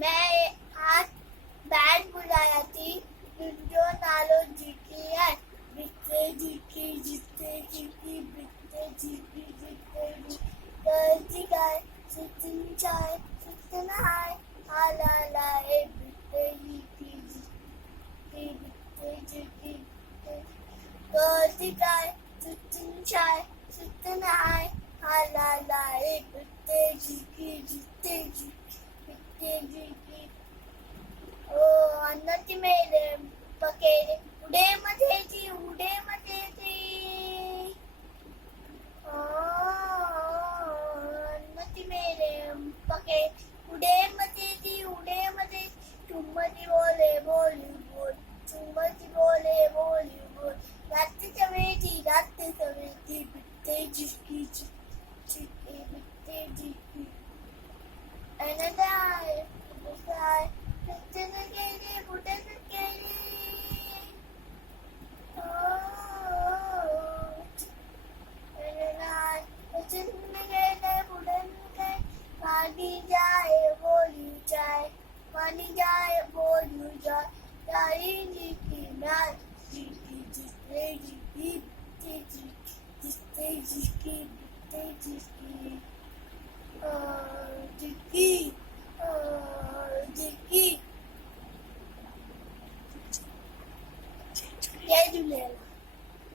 मैं आज बैंड बुलाया थी, जो नालो जीती है, बिकते जीती जीते जीती बिकते जीती जीते जीती गाय सितन चाय सितन हाय हाला लाए बिकते जीती जीती बिकते जीती गर्दी गाय सितन चाय सितन हाय हाला लाए बिकते जीती जीते जीती ओ अन्नती मेले पकेले उडे मध्ये ती उडे मध्ये ती अन्नती मेले पके उडे मध्ये तुमती बोले बोली बोल तुमती बोले बोली बोल रात्रीच्या वेळी बिकते जिसकी जिसकी बिकते जिसकी अनदाय बुसाय सत्तन गेली बुडन गेली अनदाय सत्तन गेले बुडन गेले पानी जाए बोली जाए पानी जाए बोली जाए जाई जी की नाच जी की जिसने जी की जिसने जिसकी जिसकी